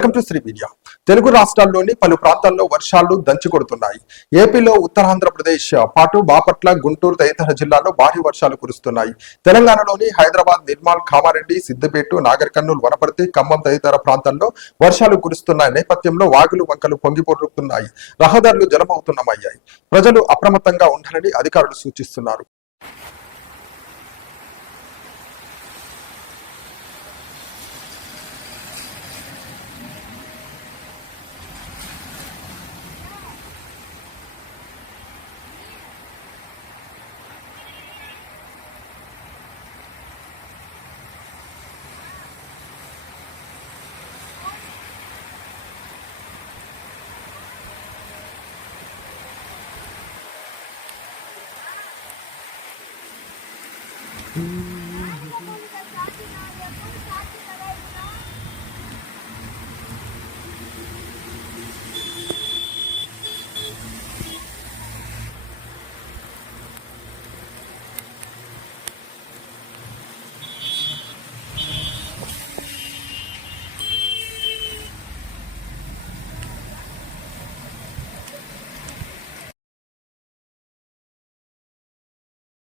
Welcome to Sri media. Telugu రాష్ట్రాల్లోని పలు ప్రాంతాల్లో వర్షాలు దంచుకొడుతున్నాయి. ఏపీలో ఉత్తరాంధ్రప్రదేశ్ పాటు బాపట్ల, గుంటూరు తదితర జిల్లాల్లో భారీ వర్షాలు కురుస్తున్నాయి. తెలంగాణలోని హైదరాబాద్, నిర్మల్, కామారెడ్డి, సిద్దిపేట, నాగర్ కర్నూల్, వనపర్తి, ఖమ్మం తదితర ప్రాంతాల్లో వర్షాలు కురుస్తున్న నేపథ్యంలో వాగులు, వంకలు పొంగిపొర్లుతున్నాయి. రహదారులు జలమవుతున్నమయ్యాయి. ప్రజలు అప్రమత్తంగా ఉండాలని అధికారులు సూచిస్తున్నారు.